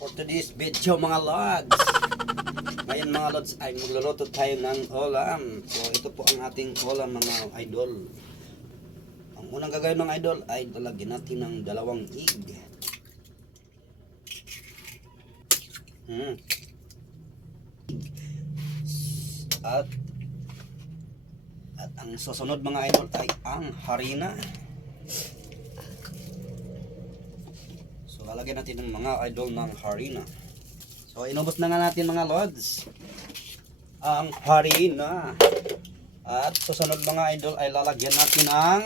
For today's video mga lods, ngayon mga lods ay magluluto tayo ng ulam. So ito po ang ating ulam mga idol. Ang unang gagawin ng idol ay lalagyan natin ng 2 egg. At ang susunod mga idol ay ang harina. So lalagyan natin ng mga idol ng harina. So inubos na nga natin mga lods ang harina. At susunod mga idol ay lalagyan natin ng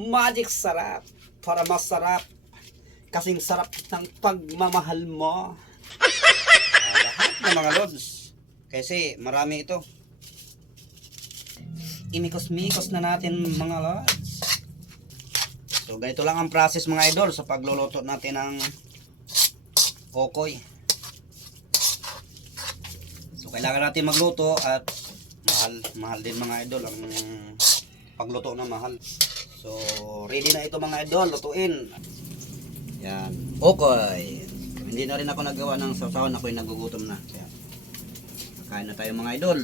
magic sarap para masarap. Kasing sarap ng pagmamahal mo. Lahat ng mga lods. Kasi marami ito. Imikos-mikos na natin mga lods. So ganito lang ang process mga idol sa pagluluto natin ng okoy. So kailangan natin magluto at mahal din mga idol ang pagluto na mahal. So ready na ito mga idol, lutuin. Yan, okoy. Hindi na rin ako nagawa ng sausawan, ako'y nagugutom na. Kaya kain na tayo mga idol.